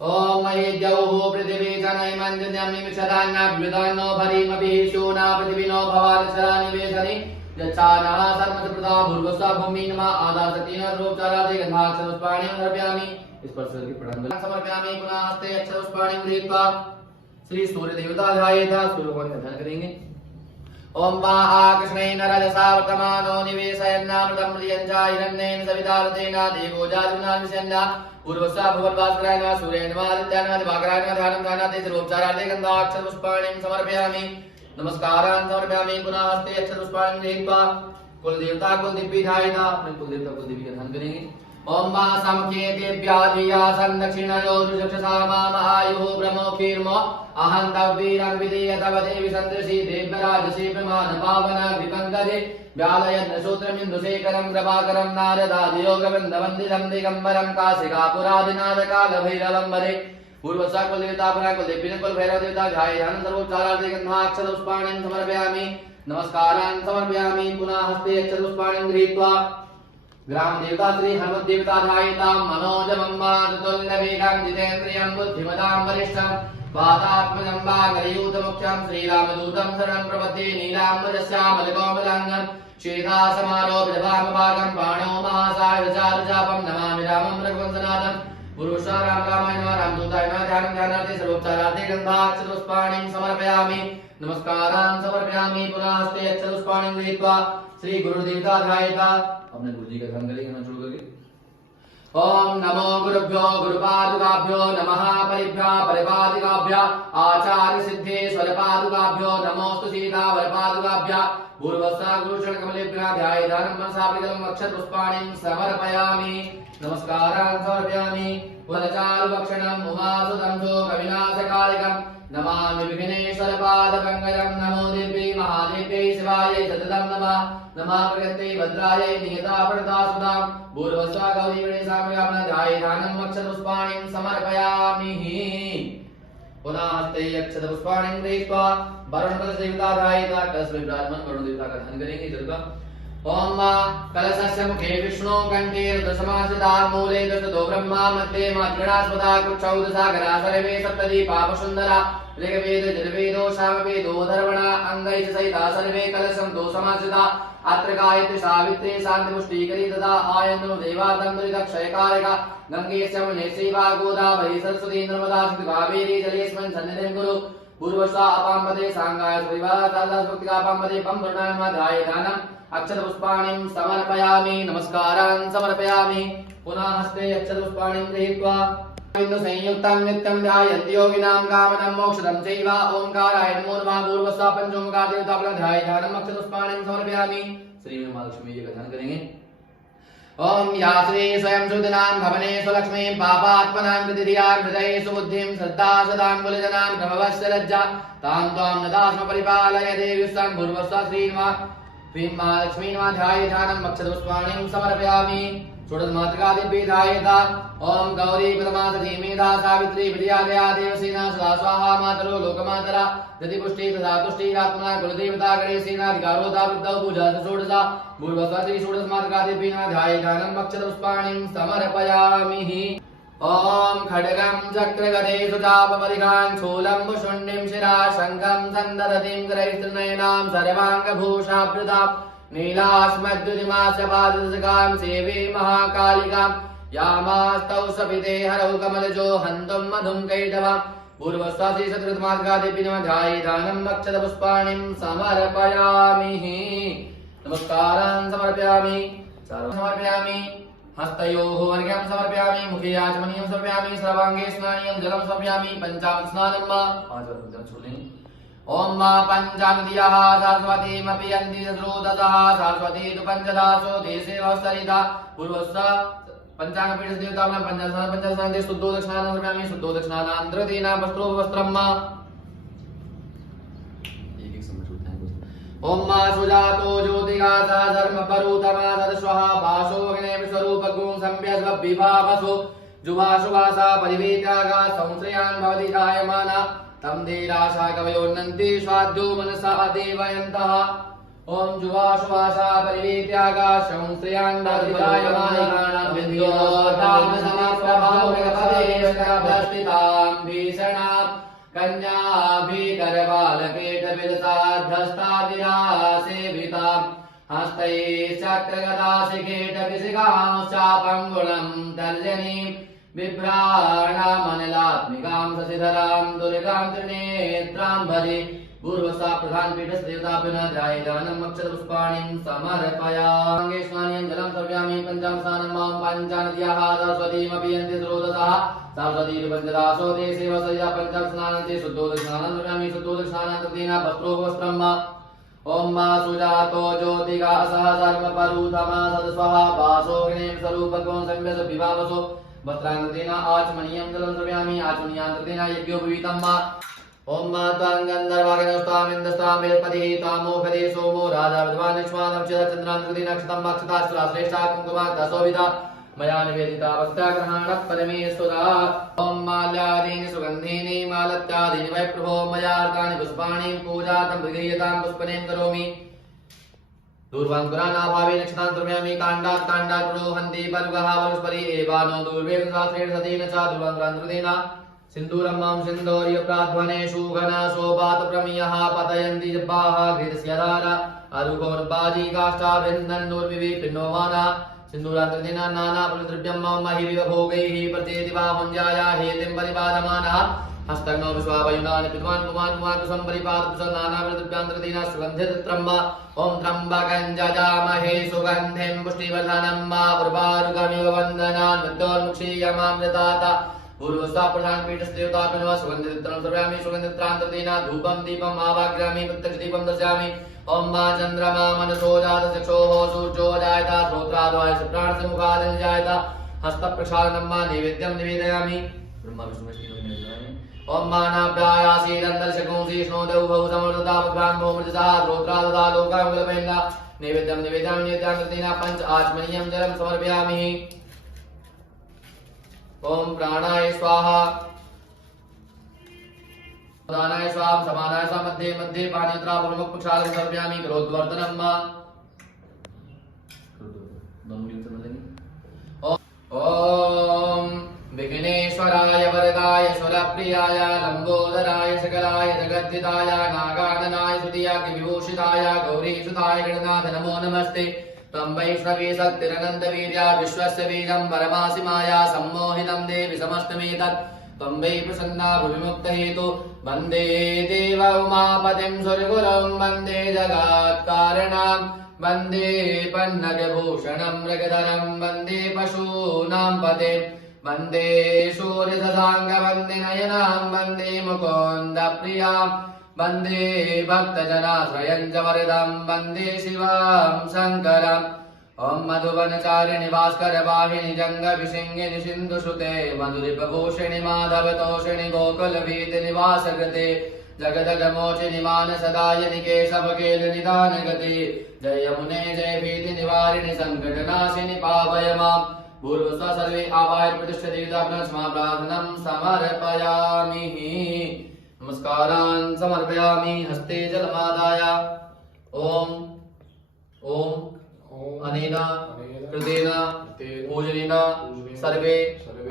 ओम महेद्यौः पृथिवी च नैमञ्जन्यमिक्षदान्नाभ्युदान्नो भरीमभिः शूना पृथिवीनो भवानिशरानिवेशनि यच्छानः सर्वसप्रदा भूर्भुवस्सुः भूमिर्मा आदासतीन सर्वोपचारादि गन्धाक्षरपुष्पाणिं समर्पयामि। इस पर सर की प्रणाम समर्पयामि। पुनः हस्ते अक्षरपुष्पाणिं गृहीत्वा श्री सूर्य देवता ध्यायेत्। सूर्य भगवान का ध्यान करेंगे। ओम महाकृष्णे नरजसा वर्तमानो निवेशयन्नामृतं प्रियञ्चा हिरण्येन सवितारतेन देवो जातुनाविशन्ना पूर्वस्वा भुवनभास्कराय सूर्येण आदित्याय दिवाकराय ध्यानं ध्यानाते सर्वोपचारार्थे गन्धाक्षरपुष्पाणिं समर्पयामि। नमस्कारान् समर्पयामि। पुनः हस्ते अक्षरपुष्पाणिं गृहीत्वा कुलदेवता कुलदेवी ध्यायेत्। अपने कुलदेवता कुलदेवी का ध्यान करेंगे। ओम मा समखेतेभ्याधिया सन्दक्षिणयोरुषसा मामायुः ब्रह्मोखीर्मो अहन्तवीरं विधेय तव देवी सन्दृशी देव्यराजसी प्रमाणपावना विपङ्कजे व्यालयन्नसूत्रमिन्दुशेखरं प्रभाकरं नारदादियोगवृन्दवन्दितं दिगम्बरं काशिकापुरादिनाथकालभैरवं वदे। पूर्वस्वा कुलदेवता पुनः कुलदेवी कुलभैरवदेवता ध्यायामि। सर्वोपचारार्थे गन्धाक्षरपुष्पाणिं समर्पयामि। नमस्कारान् समर्पयामि। पुनः हस्ते अक्षरपुष्पाणिं गृहीत्वा ग्राम देवता श्री हनुमत देवता ध्यायेतां मनोजमं मारुतुल्यवेगं जितेन्द्रियं बुद्धिमतां वरिष्ठं वातात्मजं वागरयूथमुख्यं श्रीरामदूतं शरणं प्रपद्ये। नीलाम्बरश्यामलकोमलाङ्गं श्वेतासमारोपितवामभागं बाणो महासागरचारुचापं नमामि रामं रघुवंशनाथं। पुरुषा राम रामाय नमः। रामदूताय नमः। ध्यानं ध्यानार्थे सर्वोपचारार्थे गन्धाक्षरपुष्पाणिं समर्पयामि। नमस्कारान् समर्पयामि। पुनः हस्ते अक्षरपुष्पाणिं गृहीत्वा श्री गुरुदेवता ध्यायेत्। अपने गुरुजी का ध्यान करेंगे ना शुरू करके। ओम नमो गुरुभ्यो गुरुपादुकाभ्यो नमः परिभ्यः परिपादिकाभ्यः आचार्य सिद्धेश्वर पादुकाभ्यो नमोस्तु सीतावर पादुकाभ्यः पूर्वस्था गुरुचरण कमलेभ्यः ध्यायेत्। मनसापरिकलम् अक्षरपुष्पाणिं समर्पयामि। नमस्कारान् समर्पयामि। वदचारुभक्षणम् उमासुतं शोकविनाशकालिकं नमामि विघ्नेश्वर पादपङ्कजं। नमो देव्यै महादेव्यै शिवायै सततं नमः। नमः प्रकृत्यै भद्रायै नियतापरदासुतां पूर्वस्वा गौरी गणेशाभ्यां ध्यायेत्। अक्षरपुष्पाणिं समर्पयामि। पुनः हस्ते अक्षरपुष्पाणिं गृहीत्वा वरुणदेवता ध्यायेत्। कलश में विराजमान वरुण देवता का ध्यान करेंगे। इधर का ओम कलशस्य मुखे विष्णु कंठे रुद्रसमासिता मूले दशतो ब्रह्मा मध्ये मातृणास्पदा कुक्षौ दशागरा सर्वे सप्तदी पापसुन्दरा ऋग्वेद यजुर्वेदो सामवेदो धर्मणा अंगैः सहिता सर्वे कलशं दो समासिता अत्र गायत्री सावित्री शान्तिपुष्टिकरी तथा आयनो देवातंत्रिदक्षयकारका गंगे यमुने सेवा गोदावरी सरस्वती नर्मदा सिंधु कावेरी जलेस्मिन् सन्निधिं कुरु। पूर्वस्वा अपाम्पदे सांगाय श्रीवासादास्भक्तिकापाम्पदे पम्बुर्णाम ध्यायेत्। अक्षरपुष्पाणिं समर्पयामि। नमस्कारान् समर्पयामि। पुनः हस्ते अक्षरपुष्पाणिं गृहीत्वा बिन्दु संयुक्तं नित्यं ध्यायन्ति योगिनां कामनं मोक्षदं चैव। ओंकाराय नमो नमः। पूर्वस्वा पंचोंकार देवता ध्यायेत्। अक्षरपुष्पाणिं समर्पयामि। श्री महालक्ष्मी जी का ध्यान करेंगे। ओम या श्री स्वयं श्रुतिनां भवनेषु लक्ष्मीं पापात्मनां प्रतिधियां हृदयेषु बुद्धिं श्रद्धा सदां कुलजनां प्रभवस्य लज्जा तां त्वां नदास्म परिपालय देवी स्वं। पूर्वस्वा श्रीमा श्रीं महालक्ष्मी नमः। ध्यायेत्। अक्षरपुष्पाणिं समर्पयामि। षोडशमातृकादिभ्यः ध्यायेत्। ओम गौरी प्रथमासती मेधा सावित्री विद्या दया देवसेना सदा स्वाहा मातरो लोकमातरा प्रतिपुष्टि तथा तुष्टिरात्मना कुलदेवता गणेशेन अधिकारोधा वृद्धौ पूजा षोडशा पूर्वस्वा श्री षोडशमातृकादिभ्यः नमः। ध्यायेत्। अक्षरपुष्पाणिं समर्पयामि। ओम खड्गं चक्रगदेषु चापपरिघान् शूलं शुण्डिं शिरा शङ्खं सन्ददतिं करैस्तृणयनां सर्वाङ्गभूषाभृतां नीलास्मद्युतिमास्य पाददशकां सेवे महाकालिकां यामास्तौ सपिते हरौ कमलजो हन्तुं मधुं कैटवां। पूर्वस्वा श्री शतकृतमातृकादिभ्यः नमः। ध्यायेत्। अक्षरपुष्पाणिं समर्पयामि। नमस्कारान् समर्पयामि। समर्पयामि। हस्तयोः अर्घ्यं समर्पयामि। मुखे आचमनीयं समर्पयामि। सर्वाङ्गे स्नानीयं जलं समर्पयामि। पंचामृतस्नानं मा ओम मा पंचामृतियः सरस्वतीमपि यन्ति श्रोतसः सरस्वती तु पंचदासो देशे वस्तरिता। पूर्वस्वा पंचांगपीठ देवतानां पंचस्नाने शुद्धोदकस्नानं समर्पयामि। शुद्धोदकस्नानान्तरतेन वस्त्रोपवस्त्रं मा ओम मा सुजातो ज्योतिगासा धर्मपरुतमा सदस्वः भासो अग्ने स्वरूपगुं संव्यस्वविभावसो जुभासुवासा परिवेत्यागा संश्रयान् भवति जायमाना तं धीराशा कवयोन्नन्ति स्वाद्यो मनसा देवयन्तः। ओम जुवाशुवाशा परिवीत्याकाशं श्रियांडादिदायमानिकानां विद्योतां समाप्रभावगभवेशकभस्तितां भीषणां कन्याभिकरबालकेटविलसाद्धस्तादिरासेवितां हस्तैश्चक्रगदाशिकेटविशिखांश्चापङ्गुलं तर्जनीं बिभ्राणामनिलात्मिकां शशिधरां दुर्गां त्रिनेत्रां भजे पूर्वसा प्रधान पीठस्थ देवताभ्युना ध्यायेदानम् अक्षतपुष्पाणिं समर्पयामि स्नानं जलं सर्वयामि पञ्चामस्नानं मां पञ्चानद्याः सरस्वतीमपि यन्ति स्रोतसः सरस्वतीर्पञ्चदासो देशे वसया पञ्चामस्नानन्ते शुद्धोदकस्नानं सर्वयामि शुद्धोदकस्नानान्तर्तेन वस्त्रोपवस्त्रं मा ॐ मा सुजातो ज्योतिका सहसर्वपरुतमा सदस्वः वासोऽग्निं स्वरूपको संव्यस विभावसो वस्त्रान्तर्तेन आचमनीयं जलं सर्वयामि आचमनीयान्तर्तेन यज्ञोपवीतं मा ओम मात्वां गन्धर्वागणस्तामिन्द्रस्तां बृहस्पतिः तामोखदे सोमो राजा विद्वान् लक्ष्मणक्षत्र चन्द्रान्तर्ति नक्षत्रं अक्षतास्त्रा श्रेष्ठा कुङ्कुमाक्ता शोभिता मया निवेदिता वक्ताग्रहाणः परमेश्वरा ओम माल्यादीनि सुगन्धीनि मालत्यादीनि वै प्रभो मयार्तानि पुष्पाणि पूजार्थं प्रगृह्यतां पुष्पनें करोमि दूर्वाङ्कुरानाभावे नक्षत्रान्तर्म्यामि काण्डात् पुरोहन्ति पर्वः वनस्पति एवानो दूर्वेण शास्त्रेण सतेन च दूर्वाङ्कुरान्तर्तेन सिन्दूरं मां सिन्दूर्यप्राध्वनेषु घनशोभात् प्रमियः पतयन्ति जब्बाः घृतस्य धारा अरुकोर्बाजी काष्ठाभिन्दन्नोर्विवि पिन्नोमाना सिन्दूरान्तर्तेन नानाफलद्रव्यं मम महिरिव भोगैः प्रचेति बाहुञ्जाया हेतिं परिपादमानः हस्तग्नौ विश्वावयुनानि विद्वान् पुमान् पुमान् परिपादकुशल नानाफलद्रव्यान्तर्तेन सुगन्धितत्रम्ब ॐ त्र्यम्बकं जजामहे सुगन्धिं पुष्टिवर्धनं मा उर्वारुकमिव वन्दनान् मृत्योर्मुक्षीयमामृतात् पूर्वस्था प्रधान पीठस्थ देवताभ्यो सुगन्धितं सर्वयामि सुगन्धित्रान्तर्तेन धूपं दीपम् आवाहयामि प्रत्यक्षदीपं दर्शयामि ॐ मा चन्द्रमा मनसो जातचक्षोः सूर्यो जायत श्रोत्राद्वायस प्राणसमुखादं जायत हस्तप्रक्षालनं मा नैवेद्यं निवेदयामि ब्रह्मा विष्णु ॐ मा नाभ्यायासीदन्तर्शकं शीष्णोदौ भौ समर्दता भद्रान्भो मृजसा श्रोत्राददा लोकाङ्गुलपेन्द नैवेद्यं निवेदयामि निवेद्यान्तर्तेन पञ्च आचमनीयं जलं समर्पयामि ओम प्राणाय स्वाहा उदानाय स्वाहा समानाय स्वाहा मध्ये मध्ये पाणित्रा प्रमुख प्रक्षालन सर्वयामि करोद्वर्तनं मा ओम विघ्नेश्वराय वरदाय सुरप्रियाय लंबोदराय सकलाय जगद्धिताय नागाननाय सुतियाग्नि विभूषिताय गौरीसुताय गणनाथ नमो नमस्ते त्वं वैष्णवी शक्तिरनन्तवीर्या विश्वस्य बीजं परमासि माया सम्मोहितं देवि समस्तमेतत् त्वं वै प्रसन्ना भुविमुक्तहेतु वन्दे देव उमापतिं सुरगुरुं वन्दे जगत्कारणं वन्दे पन्नगभूषणं मृगधरं वन्दे पशूनां पतिं वन्दे सूर्यशशाङ्कवन्दिनयनां वन्दे मुकुन्दप्रियां वन्दे भक्तजनाश्रयं च वरदं वन्दे शिवां शङ्करम् ॐ मधुवनचारिणि भास्करवाहिनि जङ्गविशिङ्गिनि सिन्धुसुते मधुरिपभूषिणि माधवतोषिणि गोकुलवीतिनिवासकृते जगदगमोचिनि मानसदायिनि केशवकेलनिदानगते जय यमुने जय भीतिनिवारिणि सङ्कटनाशिनि पावय माम् पूर्वस्व सर्वे आवाय प्रतिष्ठिताभ्यां समाप्रार्थनं समर्पयामि नमस्कारान् समर्पयामि हस्ते जलमादाय ओम ओम अनेन कृतेन पूजनेन सर्वे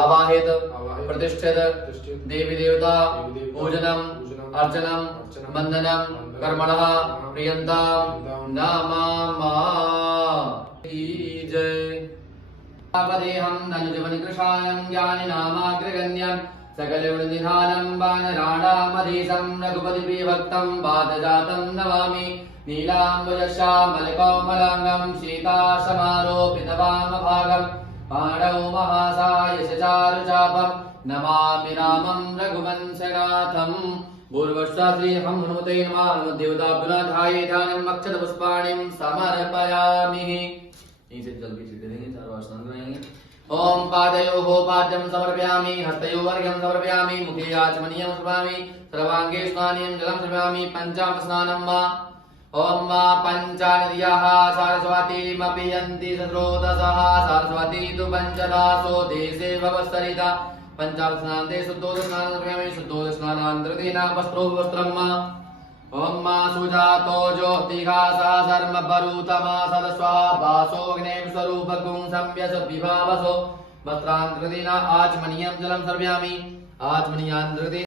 आवाहित प्रतिष्ठित देवी देवता पूजनम् अर्चनम् वन्दनं कर्मणः प्रियन्तां नमामि जय पदेहं धनुजवनिकृशायं ज्ञानिनामाग्रगण्यं सकलगुणनिधानं वानराणामधीशं रघुपतिप्रियभक्तं पादजातं नमामि नीलाम्बुजश्यामलकोमलाङ्गं सीतासमारोपितवामभागं पाणौ महासायशचारुचापं नमामि रामं रघुवंशनाथं पूर्वश्री हम हनुमते नमः हनुमद्देवताभ्यो ध्याये ध्यानम् अक्षतपुष्पाणिं समर्पयामि। इनसे जल भी सीधे देंगे, चार बार स्नान कराएंगे। ओम पादयोः पाद्यं समर्पयामि, हस्तयोः अर्घ्यं समर्पयामि, मुखे आचमनीयं समर्पयामि, सर्वाङ्गे स्नानीयं जलं समर्पयामि। पञ्चामस्नानं मा ओम मा पञ्चानद्याः सरस्वतीमपि यन्ति स्रोतसः सरस्वती तु पञ्चदासो देशे भवत्सरिता पञ्चामस्नान्ते शुद्धोदकस्नानं समर्पयामि, शुद्धोदकस्नानान्तर्गतेन वस्त्रोपवस्त्रं मा ओम मा सुजातो ज्योतिघासा सर्म बरूतमा सदस्वा वासोग्ने स्वरूप गुं संव्यस विभावसो वस्त्रांकृतिना आचमनीयं जलं सर्वयामि आचमनीयान्